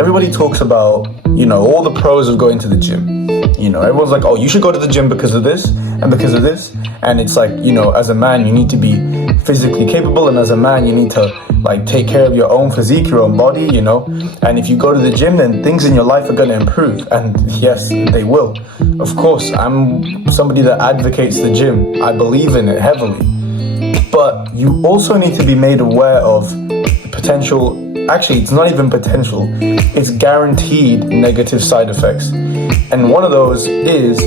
everybody talks about, all the pros of going to the gym. Everyone's like, oh, you should go to the gym because of this and because of this. And it's like, as a man, you need to be physically capable. And as a man, you need to take care of your own physique, your own body, And if you go to the gym, then things in your life are going to improve. And yes, they will. Of course, I'm somebody that advocates the gym. I believe in it heavily. But you also need to be made aware of potential, actually, it's not even potential, it's guaranteed negative side effects. And one of those is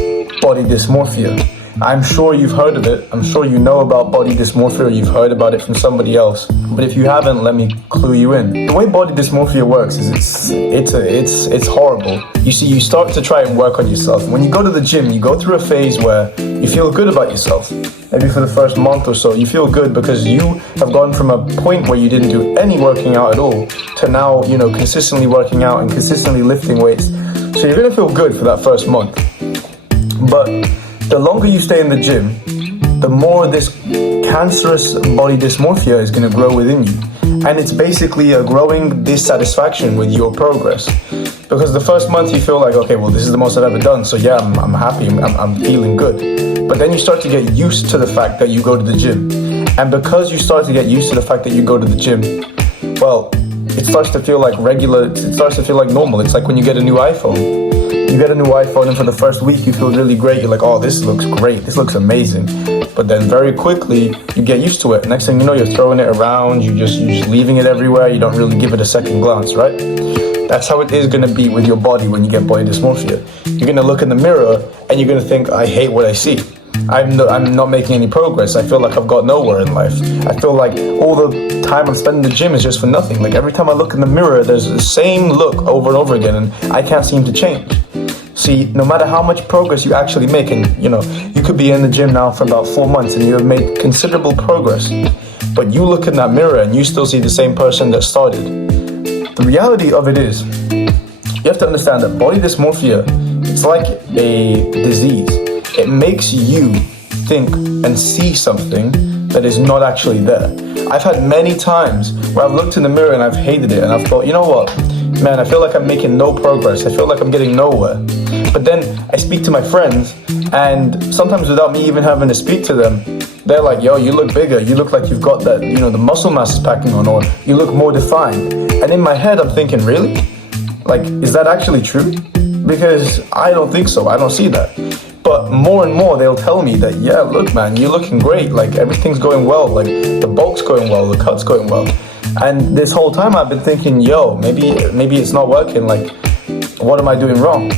body dysmorphia. I'm sure you've heard of it. I'm sure you know about body dysmorphia, or you've heard about it from somebody else. But if you haven't, let me clue you in. The way body dysmorphia works is it's horrible. You see, you start to try and work on yourself. When you go to the gym, you go through a phase where you feel good about yourself. Maybe for the first month or so, you feel good because you have gone from a point where you didn't do any working out at all to now, consistently working out and consistently lifting weights. So you're gonna feel good for that first month. But the longer you stay in the gym, the more this cancerous body dysmorphia is going to grow within you. And it's basically a growing dissatisfaction with your progress. Because the first month you feel like, okay, well, this is the most I've ever done. So yeah, I'm happy, I'm feeling good. But then you start to get used to the fact that you go to the gym. And because you start to get used to the fact that you go to the gym, well, it starts to feel like regular, it starts to feel like normal. It's like when you get a new iPhone. You get a new iPhone and for the first week you feel really great. You're like, oh, this looks great. This looks amazing. But then very quickly you get used to it. Next thing you know, you're throwing it around. You're just leaving it everywhere. You don't really give it a second glance, right? That's how it is going to be with your body when you get body dysmorphia. You're going to look in the mirror and you're going to think, I hate what I see. I'm not making any progress. I feel like I've got nowhere in life. I feel like all the time I'm spending in the gym is just for nothing. Like every time I look in the mirror, there's the same look over and over again and I can't seem to change. See, no matter how much progress you actually make, and you could be in the gym now for about 4 months and you have made considerable progress, but you look in that mirror and you still see the same person that started. The reality of it is, you have to understand that body dysmorphia, it's like a disease. It makes you think and see something that is not actually there. I've had many times where I've looked in the mirror and I've hated it and I've thought, you know what? Man, I feel like I'm making no progress. I feel like I'm getting nowhere. But then I speak to my friends and sometimes without me even having to speak to them, they're like, yo, you look bigger. You look like you've got that, the muscle mass is packing on, or you look more defined. And in my head, I'm thinking, really? Like, is that actually true? Because I don't think so. I don't see that. But more and more, they'll tell me that, yeah, look, man, you're looking great. Like, everything's going well. Like, the bulk's going well. The cut's going well. And this whole time I've been thinking, yo, maybe it's not working. Like, what am I doing wrong?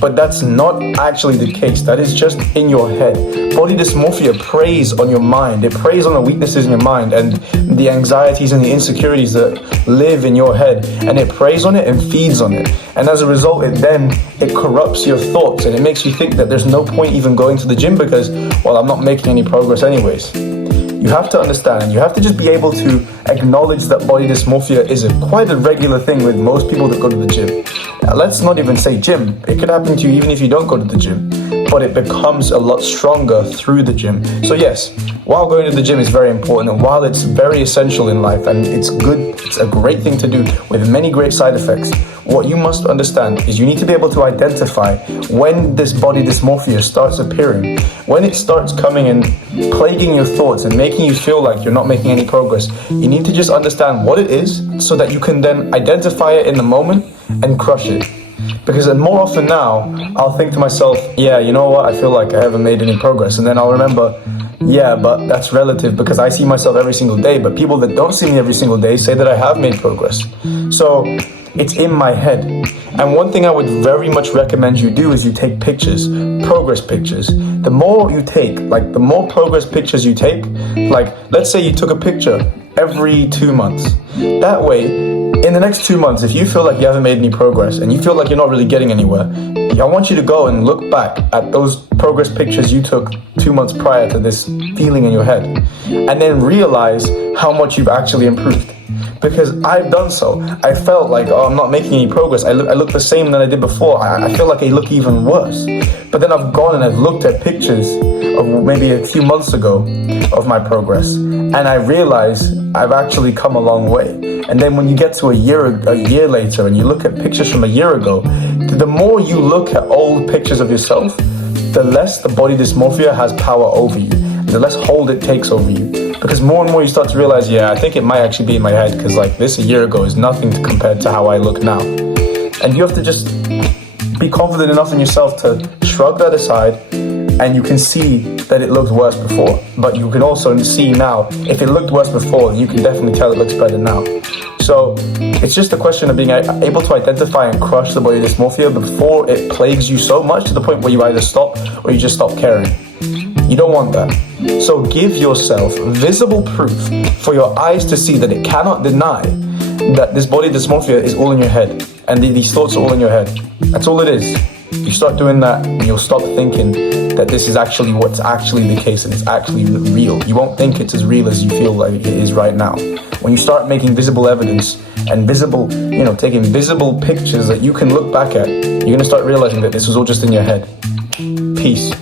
But that's not actually the case. That is just in your head. Body dysmorphia preys on your mind. It preys on the weaknesses in your mind and the anxieties and the insecurities that live in your head. And it preys on it and feeds on it. And as a result, it corrupts your thoughts. And it makes you think that there's no point even going to the gym because, well, I'm not making any progress anyways. You have to understand, and you have to just be able to acknowledge that body dysmorphia is quite a regular thing with most people that go to the gym. Now, let's not even say gym. It could happen to you even if you don't go to the gym, but it becomes a lot stronger through the gym. So yes, while going to the gym is very important, and while it's very essential in life, and it's good, it's a great thing to do with many great side effects, what you must understand is you need to be able to identify when this body dysmorphia starts appearing, when it starts coming and plaguing your thoughts and making you feel like you're not making any progress. You need to just understand what it is so that you can then identify it in the moment and crush it. Because more often now, I'll think to myself, yeah, you know what, I feel like I haven't made any progress. And then I'll remember, yeah, but that's relative because I see myself every single day. But people that don't see me every single day say that I have made progress. So it's in my head. And one thing I would very much recommend you do is you take pictures, progress pictures. The more you take, like the more progress pictures you take, like let's say you took a picture every 2 months. That way, in the next 2 months, if you feel like you haven't made any progress and you feel like you're not really getting anywhere, I want you to go and look back at those progress pictures you took 2 months prior to this feeling in your head, and then realize how much you've actually improved. Because I've done so. I felt like, oh, I'm not making any progress. I look the same than I did before. I feel like I look even worse. But then I've gone and I've looked at pictures of maybe a few months ago of my progress, and I realize I've actually come a long way. And then when you get to a year later and you look at pictures from a year ago, the more you look at old pictures of yourself, the less the body dysmorphia has power over you, the less hold it takes over you. Because more and more you start to realize, yeah, I think it might actually be in my head, because like this a year ago is nothing compared to how I look now. And you have to just be confident enough in yourself to shrug that aside, and you can see that it looked worse before. But you can also see now, if it looked worse before, you can definitely tell it looks better now. So it's just a question of being able to identify and crush the body dysmorphia before it plagues you so much to the point where you either stop or you just stop caring. You don't want that. So give yourself visible proof for your eyes to see that it cannot deny that this body dysmorphia is all in your head and these thoughts are all in your head. That's all it is. You start doing that and you'll stop thinking that this is actually what's actually the case and it's actually real. You won't think it's as real as you feel like it is right now. When you start making visible evidence and visible, taking visible pictures that you can look back at, you're going to start realizing that this was all just in your head. Peace.